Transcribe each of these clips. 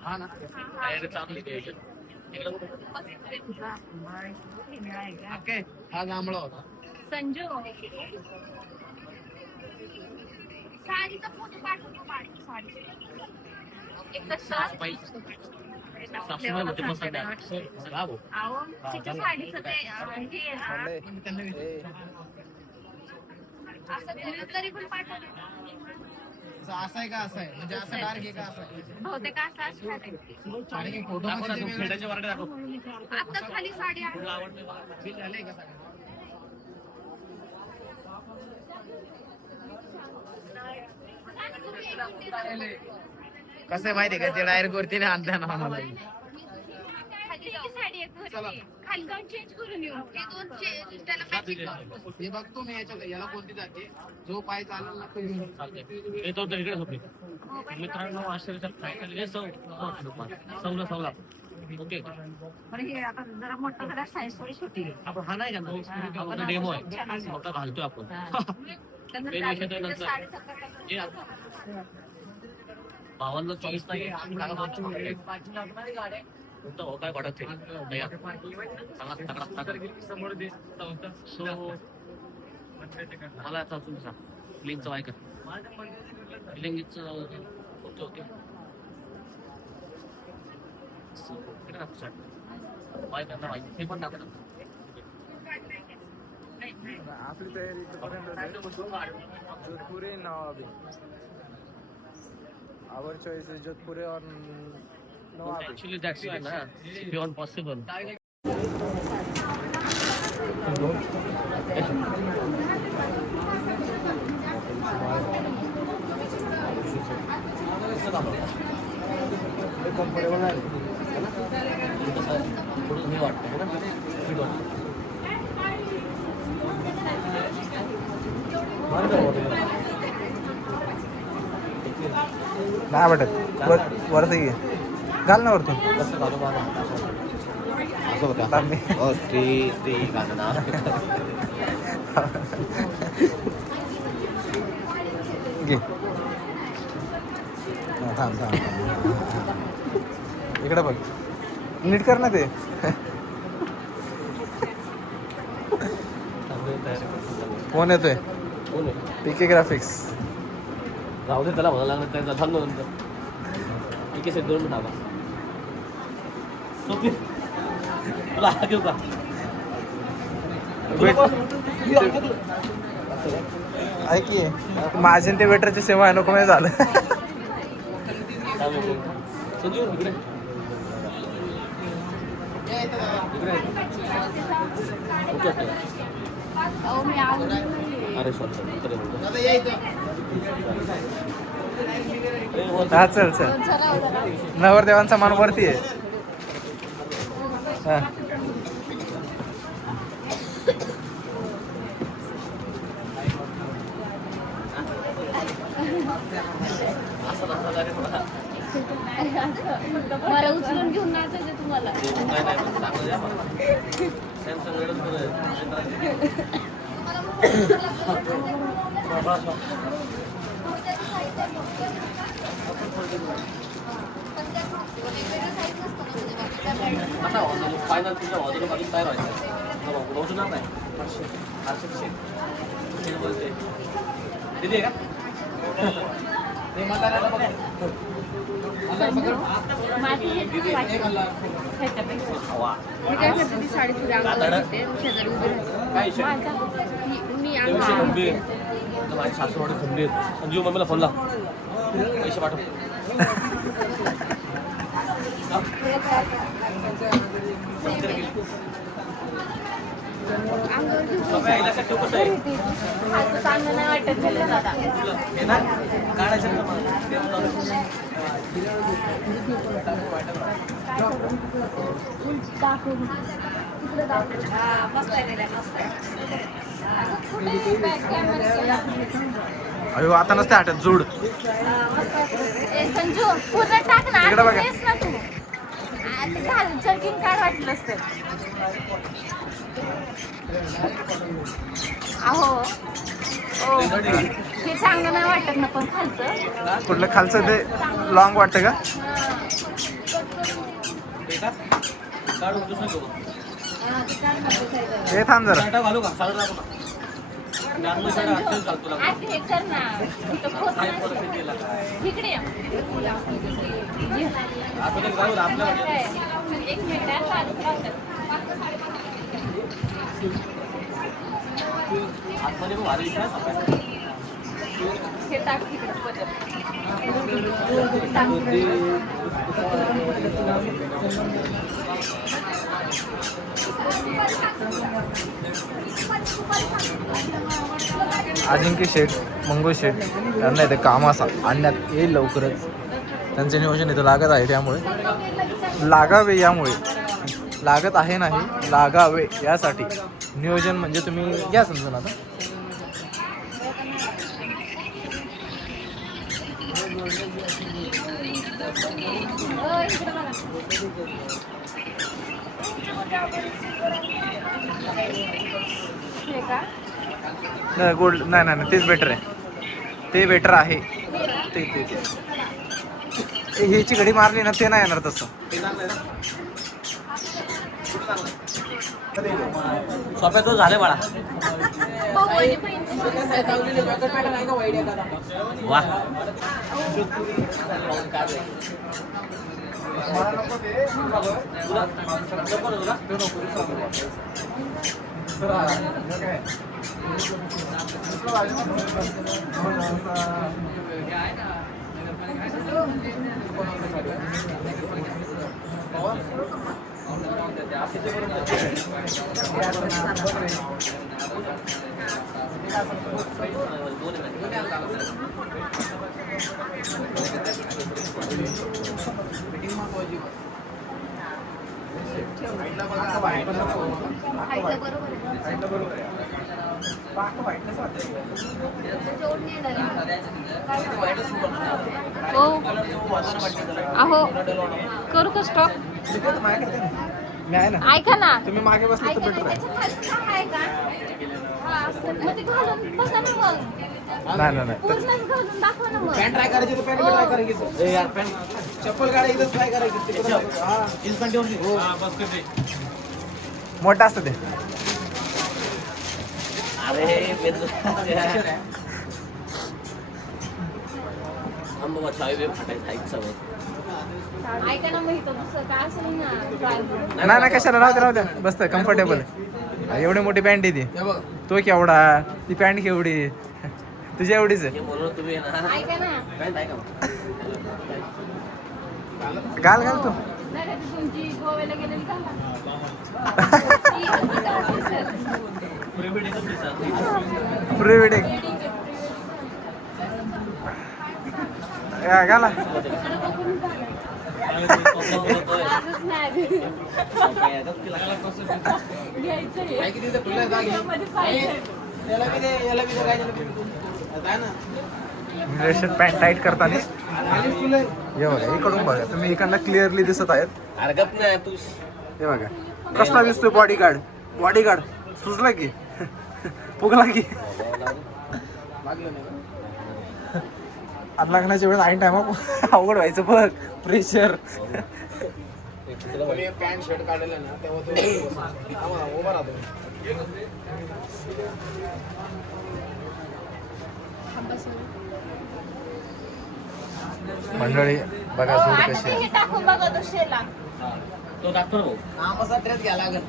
हा ना हा जांभळा होता संजू साडीचा फोटो पाठवतो साडी एक तर साडीचं ते असं तरी पण पाठवलं असं आहे का असं आहे म्हणजे असं डार्क आहे का असं आहे बहुतेक असं असणार आहे. आणि फोटो खेड्याच्या वर्गात दाखव आता खाली साडी आहे झालंय का कसं आहे माहितीये का ते डायरेक्ट वरती नाही आणता ना आम्हाला खाली जाऊन चेंज करून येऊ ते दोन त्याला मॅचिंग करू हे बघतो मी याला कोणती जाते जो पाय चालेल ना तो घेऊन चालते मित्रांनो आश्चर्याच्या खाली सवला ओके पण हे आता जरा मोठं जरा साईज थोडी छोटी आपण हा नाही का डेमो आहे फक्त घालतोय आपण भावांना चॉईस नाही काय वाटत मला याचा अजून सांग फिलिंगचं ऐकत फिलिंगच होते हे पण टाकत आपली तयारी जोधपुरी नवाबी our choice is जोधपुरी और नवाबी actually that's beyond possible comfortable आहे थोडं हे वाटतं ना फिट वाटतं नाही वाटत वरती घे घाल ना वरतून घे थांब थांब इकडे बघ नीट कर ना ते फोन येतोय पीके ग्राफिक्स राहू दे त्याला म्हणायला लागलं त्याचा थांबलो नंतर ठीक आहे 2 मिनिट आला तुला हा घेऊ का ऐक की माझे ते वेटरची सेवा आहे नको नाही झालं संजू इकडे अरे हा चल चल नवरदेवांचा मान वरती आहे हा मला उचलून घेऊन नाचायचं तुम्हाला फायनल तुझ्या हॉटेल बाजून काय राहायचं रोजणार नाही दिली आहे का ते म्हाताऱ्याला बघा मी काय करते ती साडी तुझ्या अंगावर घेते शेजारी उभी राहते मी माझी सासूवाडी खंबीर संजीव मम्मीला फोन लाव पैसे पाठव चांगलं नाही वाटत झालं दादा अयो आता नसते आठवत जोड संजू पूर्ण टाक ना इकडे बघा. तेच ना तू घाल जर्किंग काय वाटलं असतं अहो ओ, हे चांगलं नाही वाटत ना पण खालचं. कुठलं खालचं ते लॉंग वाटतं का? काढून दुसरं घेऊ. हा, ते काढ ना, ते साईडला. हे थांब जरा. साईडला घालू का? साईडला घालू का? डांबरी साईड असेल चालतो लागतो. आज हे कर ना. इथं खोच काय नाही. परिस्थितीला? इकडे या. ये. असं ते जाऊ दे आपल्याला. काय? एक मिनिट आहे, चालू राहतात. आतमध्ये पण भारी दिसणार सकाळी. हे टाक तिकडे पदर. टाक. अजिंक्य शेठ, मंगू शेठ यांना इथे कामास आणण्यात येईल लवकरच. त्यांचं नियोजन इथं लागत आहे, त्यामुळे लागावे, यामुळे लागत आहे नाही लागावे यासाठी नियोजन म्हणजे तुम्ही घ्या समजून. आता हे का? नाही गोल्ड नाही नाही नाही, तेच बेटर आहे, ते बेटर आहे. ते ते ते ह्याची घडी मारली ना ते नाही येणार तसं. सोप्याचं झाले बाळा. बाहुबली बहीण. वा. अहो, करू का स्टॉप? मी आहे ना, ऐका ना, तुम्ही मागे बसले तर ऐका बेटर ना, आहे. त्याच्या खाली काय आहे का? हा, असं. मग ते घालून बसा ना मग. नाही नाही नाही, पूर्णच घालून दाखवा ना मग. पॅन्ट ट्राय करायची तर पॅन्ट ट्राय करायची. ए यार पॅन्ट चप्पल गाडी एकदा ट्राय करायची. हा जीन्स पॅन्ट ठेवून दे. हा बस करते. मोठं असतं ते. अरे बाबा चाय वे फटायचं ऐक सवय. ऐका ना, मग इथं दुसरं काय असेल ना try करून. नाही नाही कशाला, राहू दे राहू दे, बसतं कम्फर्टेबल. एवढी मोठी पॅन्ट आहे ती. हे बघ. तो केवढा, ती पॅन्ट केवढी, तुझ्या एवढीच आहे. हे म्हणून तुम्ही आहे ना ऐका ना, पॅन्ट आहे का? घाल घाल तू. नाही का ती तुमची गोव्याला गेलेली घाला. ती आवडते सर. प्री वेडिंगचं दिसतं. प्री वेडिंग घाला. आजच नाही. घ्यायचंय. काय किती खुलं आहे जागी. मध्ये पाहिजे. याला बी दे, याला बी दे, काय झालं बी दे. आता आहे ना. शर्ट पॅन्ट टाईट करताना खाली खुलं आहे. हे बघा, इकडून बघा तुम्ही, इकडनं क्लिअरली दिसत आहेत. अरे गप नाही तू. हे बघा कसला दिसतोय बॉडीगार्ड. बॉडीगार्ड सुचला की फुगला की. लागलं नाही का? आज लग्नाच्या वेळेस ऐन टाइम अवघड व्हायचं बघ, प्रेशर. कोणी पॅन्ट शर्ट काढलेला ना तेव्हा तो उभा राहतो. मंडळी बघा हो, सूट आता कशी ते आहे. हे टाकून बघा तो शेला. तो टाकतो ना भाऊ. आंबाचा ड्रेस घ्या लागल.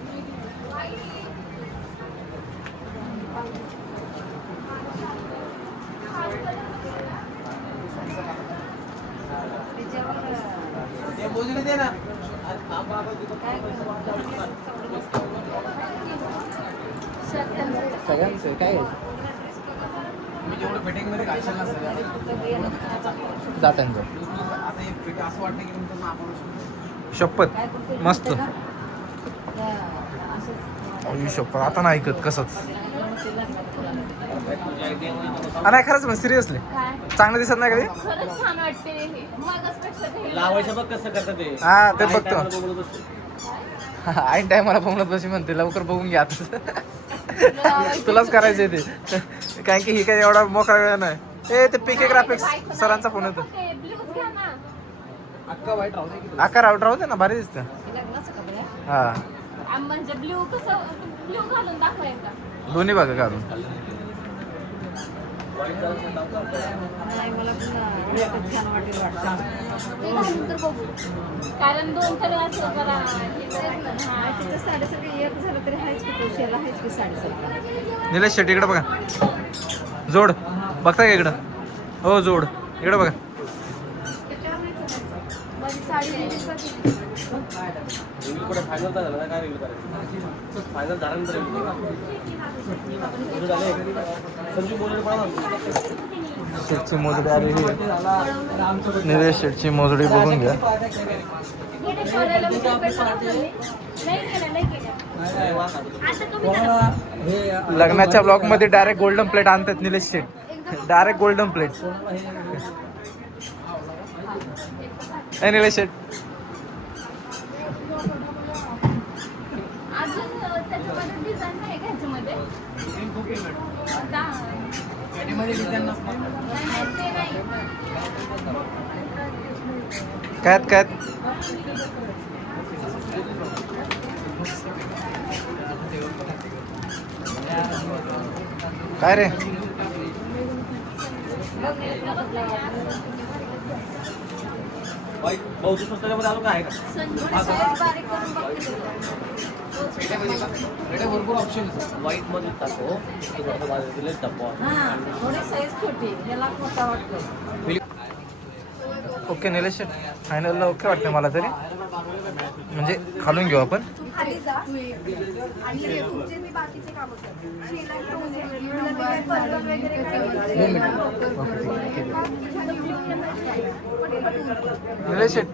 ते मोजून दे ना. सगळ्यांचं काय मी जेवढं फिटिंग मध्ये घालशाल ना सगळं जातांचं असं एक फिट असं वाटतं की तुमचं आपण शपथ मस्त. अय्यो शपथ, आता नाही ऐकत कसंच. नाही खरंच मग सिरियसली काय? चांगलं दिसत नाही कधी. खरंच छान वाटते हे. मगाचपेक्षा ते हे लावायचं बघ कसं करतं ते. हा, ते काही बघतो. टायमाला बघत बसतो. ऐन टायमाला बघत बशी म्हणते, लवकर बघून घ्या आता. लावायचं. तुलाच करायचंय ते. कारण की ही काही एवढा मोकळा वेळ नाही. ए ते पीके ग्राफिक्स सरांचा फोन येतो. ब्ल्यूज घ्या ना. अक्का वाईट राहू दे की. आकार आउट राहू दे ना, भारी दिसतं. लग्नाचं कपडे हा म्हणजे ब्ल्यू कसं ब्ल्यू घालून दाखवाय का? दोन्ही बघा घालून. नाही मला पण छान वाटेल वाटतं. ते घालून तर बघू. कारण दोन तर असं जरा तिथं साडेसारखं एक झालं तरी हायच की तोशियाला हायच की साडेसारखं. निलेश शेट्टी इकडे बघा. जोड बघता का इकडं? हो जोड इकडे बघा. माझी साडी कुठे फायनल तर झालं ना, काय रिव्ह्यू करायचं? फायनल झाल्यानंतर संजू बोलले पण शेटची मोजडी आलेली आहे. निलेश शेटची मोजडी बघून घ्या. लग्नाच्या ब्लॉग मध्ये डायरेक्ट गोल्डन प्लेट आणतात Nilesh Shet. Direct golden plate. Nilesh Shet अजून त्याच्यामध्ये डिझाईन नाही का ह्याच्यामध्ये? मध्ये डिझाईन नसणार. ते नाही. काय काय रे? बहुतेक स्वस्तामध्ये आलो का आहे का? बारीक करून बघते. भरपूर ऑप्शन वाईट मध्ये टाको दिले टप्पा. थोडी साईज छोटी याला मोठा वाटतो. ओके निलेश शेट फायनलला ओके वाटतं मला तरी. म्हणजे खालून घेऊ आपण. खाली जा आणि हे तुमचे मी बाकीचे कामं करते. शेला घेऊन ये. तुला ते काय पलंग वगैरे निलेश शेट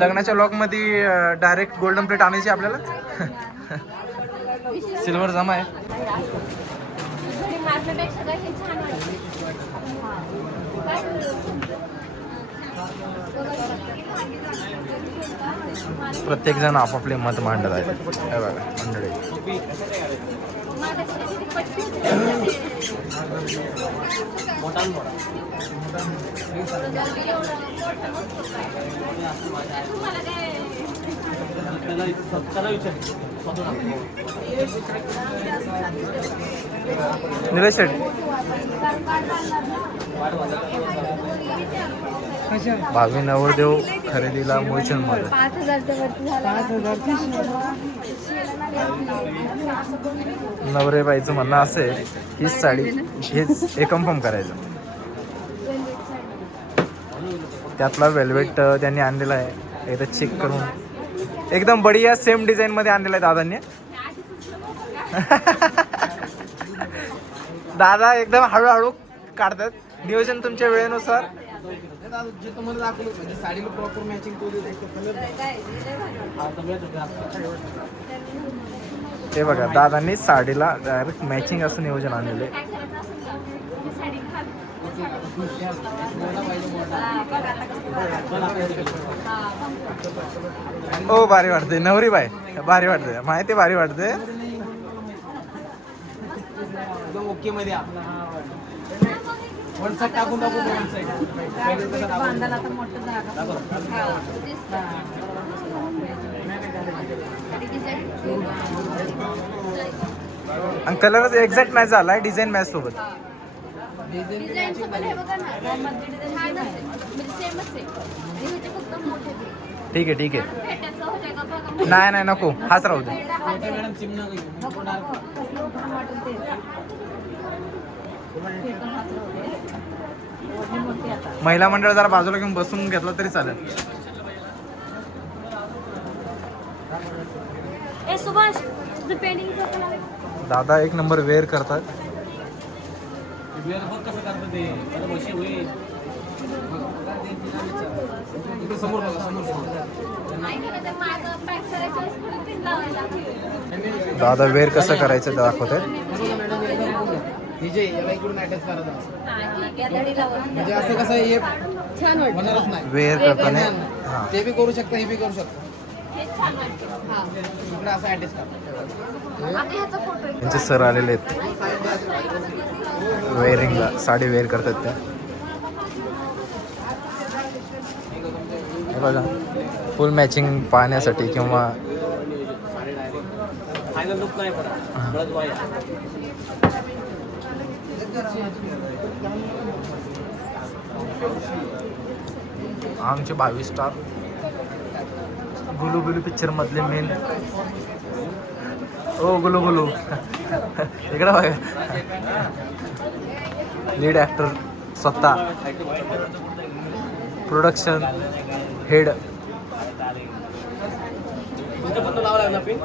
लग्नाच्या ब्लॉग मध्ये डायरेक्ट गोल्डन प्लेट आणायची आपल्याला. सिल्वर जमा आहे. घरी मारण्यापेक्षा काय हे छान वाटतं. प्रत्येक जण आपापले मत मांडत आहेत. हे बघा मंडळी. मोठा त्याला विचार निलेश शेट भावी नवरदेव खरेदीला मुळचंद मध्ये 5,000च्या वरती झाला. नवरे बाईचं म्हणणं असं आहे हीच साडी हेच हे कन्फर्म करायचं. त्यातला वेल्वेट त्यांनी आणलेला आहे. एकदा चेक करून एकदम बढिया सेम डिझाईन मध्ये आणलेला आहे दादांनी. दादा एकदम हळूहळू काढतात. नियोजन तुमच्या वेळेनुसार. जे तुम्हाला दाखवलं म्हणजे साडीला प्रॉपर मॅचिंग तो कलर. ते बघा दादांनी साडीला डायरेक्ट मॅचिंग असं नियोजन आणलेलं आहे. ओ भारी वाटते नवरी बाई. भारी वाटते माहिती भारी वाटते. एकदम ओके मध्ये वन साइड टाकून दाखवतो. वन साइड आणि कलरच एक्झॅक्ट मॅच झालाय डिझाईन मॅच सोबत. डिझाईनचं पण हे बघा ना. छान असेल. म्हणजे सेमच आहे. ह्याचे फक्त मोठे ते. ठीक आहे ठीक आहे. फेट्याचं होतंय का बघा. नाही नाही नको हाच राहू दे. मॅडम चिमणा महिला मंडळ जरा बाजूला घेऊन बसून घेतलं तरी चालेल. ए सुभाष तुझं पेंडिंग दादा एक नंबर वेअर करतात. कसं करतं ते आता म्हशी होईल. समोर बघा समोर दादा वेअर कसं करायचं ते दाखवतात. डीजे याला इकडून अटॅच करायचं म्हणजे असं कसं हे छान वाटतं. होणारच नाही. वेअर करताना हां ते बी करू शकता हे बी करू शकता. हे छान वाटतं. इकडे असं अटॅच करा. आता ह्याचा फोटो त्यांचे सर आलेले आहेत. वेअरिंगला साडी वेअर करतात त्या. हे बघा फुल मॅचिंग पाहण्यासाठी किंवा फायनल लुक नाही पडा बळच बाय आमचे 22 स्टार गुलू गुलू पिक्चर मधले मेन. ओ गुलू गुलू इकडं बघा लीड ॲक्टर स्वतः प्रोडक्शन हेड. तुमच्या पण तो लावा लागला पिन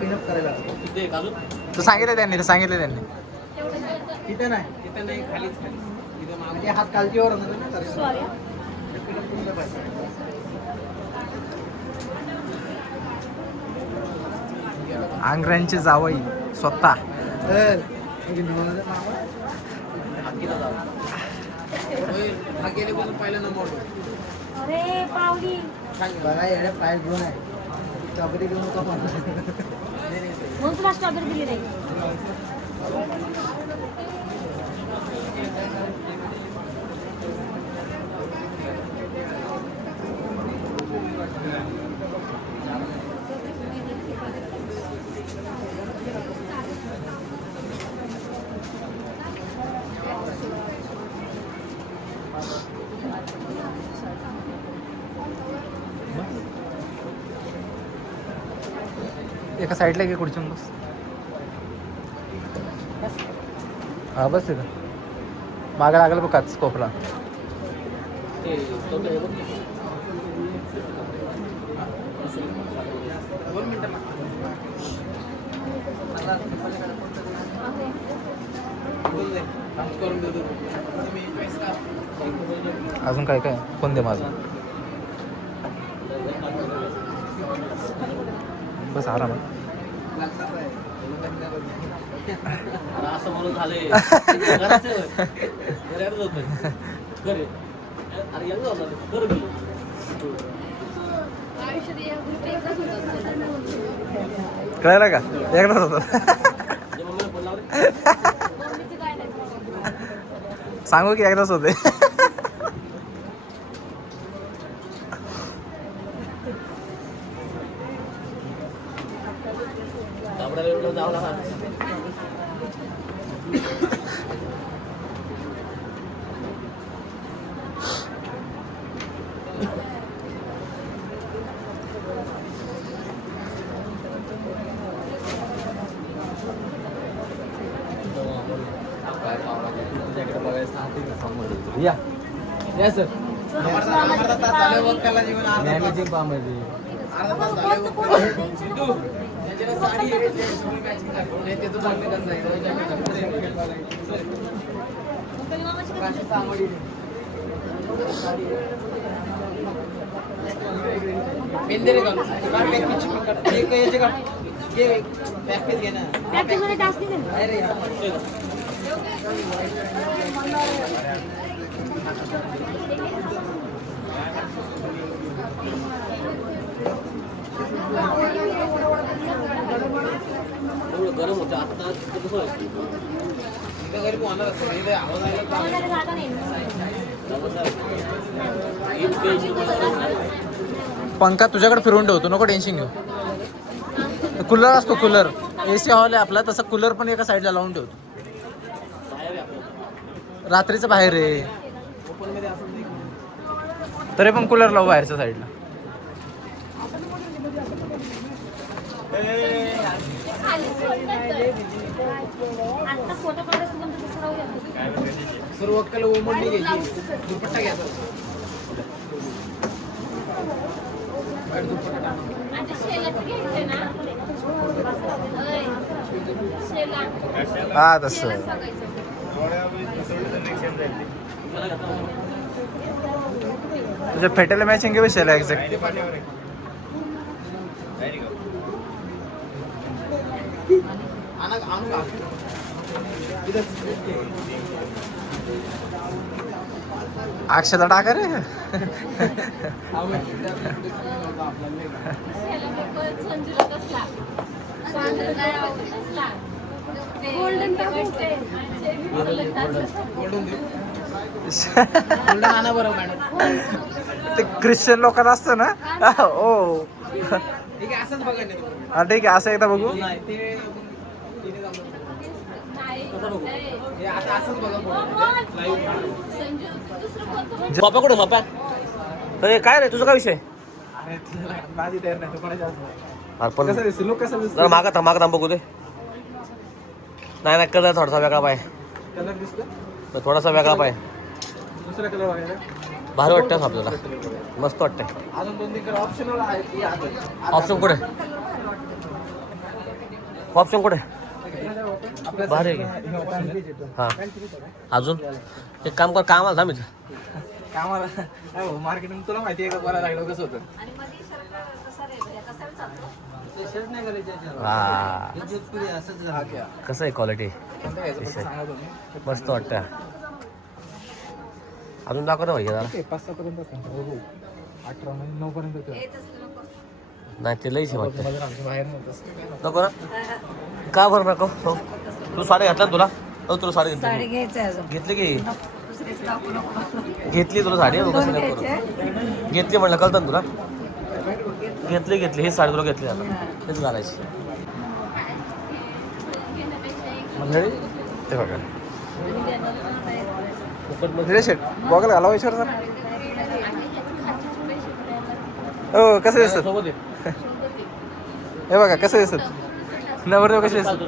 पिनअप करायला किती एक अजून तू सांगितलं त्यांनी तिथं नाही खालीच तिथं मागे हात कालजीवर होता ना तर सॉरी पिनअप केलं पाहिजे. आंग्र्यांचे जावई स्वतः. तर हा गेल्यापासून पहिला नंबर अरे पावली बघा एवढ्या पाय घेऊन आहे कबड्डी घेऊन का म्हणून तुला स्ट्रॉबेरी दिली नाही. एका साईडला घे खुर्ची बस. हा बस आहे मागं लागलं बघ काच कोपरा. ते तो ते बघ 2 मिनिटं करून देतो तुम्ही चॉईस का अजून काय काय फोन दे माझा. बस आराम. अरे असं म्हणून झालंय घराचं होय. घरातच होतं घरी अरे यांना होतं बरं गेलो आयुष्यात या गोष्टी एकदाच होतात. कळलं का एकदाच होतं. जे मम्मीला फोन लावले मम्मीची काय नाही. सांगू की एकदाच होते. दाबडाला एवढं जावं लागणार या या सर अर्धा तास झाले बघ त्याला जीवन अर्धा तास मीटिंग पामध्ये सिद्धू त्याच्याला साडी आहे सगळी मॅचिंग दाखव नाही त्याचं चांगलं कसं आहे सामडी पेन दे रे का पॅकेज पकड एक याचे का ये पॅकेज घे ना प्रॅक्टिस मध्ये टास्क दिले ना. अरे एवढं गरम होतं आता ते कसं व्हायचं इथं घरी होणार असतं इथे आवाज आला का आम्हाला जागा नाही. पंखा तुझ्याकडे फिरवून ठेवतो नको टेन्शन घेऊ. कूलर असतो कूलर AC हॉल आहे आपला तसा कूलर पण एका साईडला लावून ठेवतो. रात्रीचं बाहेर आहे ओपन मध्ये असं नाही तरी पण कूलर लावू बाहेरच्या साईडला. आता फोटो काढायचं पण तसं राहू द्या. सर्व अक्कल ओमडली घ्यायची दुपट्टा घ्यायचा बाहेर दुपट्टा टाका. आणि ते शेलाचं घ्यायचंय ना. अय, शेला. हा तसं शेलाच बघायचं. तुझ्या फेट्याला मॅचिंग घे विषयाला एक्झॅक्ट. आणू का इथं अक्षता टाका रे. संजूला कसला गोल्डन गोल्डन देऊ गोल्डन आणा बरं मॅडम. ते ख्रिश्चन लोकांना असतं ना. ओ ठीक आहे असंच बघा नाही तुम्ही. हा ठीक आहे, असं एकदा बघू. नाही ते तिने जाऊन हे आता असंच बघा फोटो लाईव्ह. सोप्या कुठे सोप्या अरे काय रे तुझा काय विषय अरे माझी तयार नाही, तो कोणाची असणार. अरे पण कसं दिसतो, लोक कसं जरा मागं थांब बघू दे. नाही कलर थोडासा वेगळा पाय, कलर दिसतो. थोडासा वेगळा पाय. दुसरा कलर वगैरे भारी वाटतं आपल्याला, मस्त वाटतंय. अजून 2-3 कलर ऑप्शनल आहेत. ऑप्शन कुठे ऑप्शन कुठे भारी हां अजून एक काम कर, कामाला थांब इथं. कामाला मार्केटिंग तुला माहिती आहे का, कोणाला लागलं कसं होतं. आणि मध्ये सारखं कसा रे म्हणजे कसा चालतो हा कसं आहे क्वालिटी, कोणतं घ्यायचं फक्त सांगा तुम्ही. मस्त वाटतं. अजून दाखव ना भैया जरा. 5-6 पर्यंत 18 9 पर्यंत नाही ते लईच वाटतं. आमच्या बाहेर नव्हतं. नको ना का बरं नको. हो तू साडी घातला ना तुला. हो तुला साडी घेतली घ्यायचं अजून घेतली की दुसरीच दाखवू नको. घेतली तुला साडी. तू कसं नाही करू घेतली म्हणलं कळतं ना तुला. घेतली ही साडी तुला घेतली आता तेच घालायची. मंडळी ते बघा हिरे शेट बघायला घाला विचार सर. हो कसं दिसत सोबत आहे. हे बघा कसं दिसत नवरदेव कसे दिसत.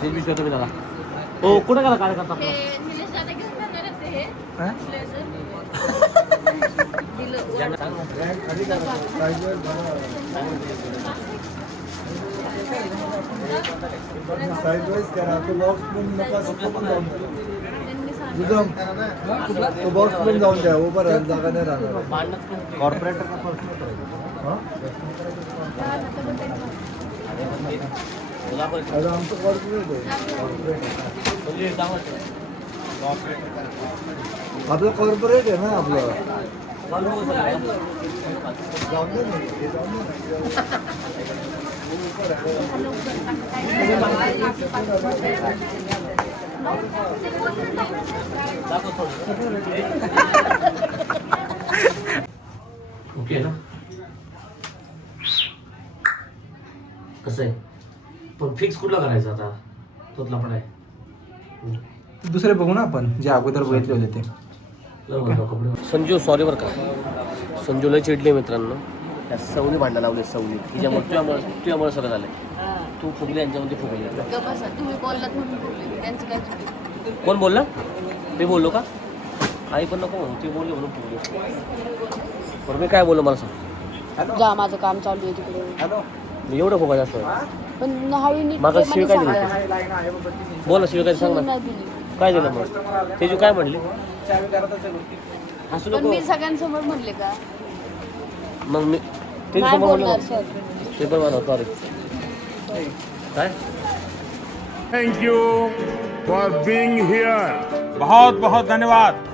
ते बी शोधतो मी त्याला. हो कुठे गेला काय करता हा? साइड वाइज करा तो बॉक्स पण नका तो बॉक्स पण जाऊन द्या उभं राहायला जागा नाही राहणार. कॉर्पोरेटर आता आमचं कॉर्पोरेट आहे. आपलं कॉर्पोरेट आहे ना आपलं. जाऊन दे ना, हे जाऊन दे ना. ओके ना कसं आहे पण फिक्स कुठला करायचं आता तोतला पण आहे. दुसरे बघू ना आपण जे अगोदर बघितले होते ते. संजू सॉरी बरं का, संजू लय चिडले मित्रांनो. त्या सवनी भांडणं लावले सवनी तिच्यामुळे तुझ्यामुळे सगळं झालंय. तू फुगली यांच्यामध्ये फुगली. तुम्ही बोललात म्हणून बोलले त्यांचं काय चुकी. कोण बोलला मी बोललो का आई पण नको म्हणून ती बोलली म्हणून फुगली. बरं मी काय बोललो मला सांग. जा माझं काम चालू आहे तिकडे. मी एवढं फुगायचं असतं पण हळूनी माझा शिव काय दिली बोल ना शिव काय सांग ना काय दिलं मग तेजू काय म्हणली असू पण नको मी सगळ्यांसमोर म्हणले का मग मी तेजू नाही समोर बोलणार म्हणलं सर. ते पण म्हणा सॉरी काय thank you for being here. बहुत बहुत धन्यवाद.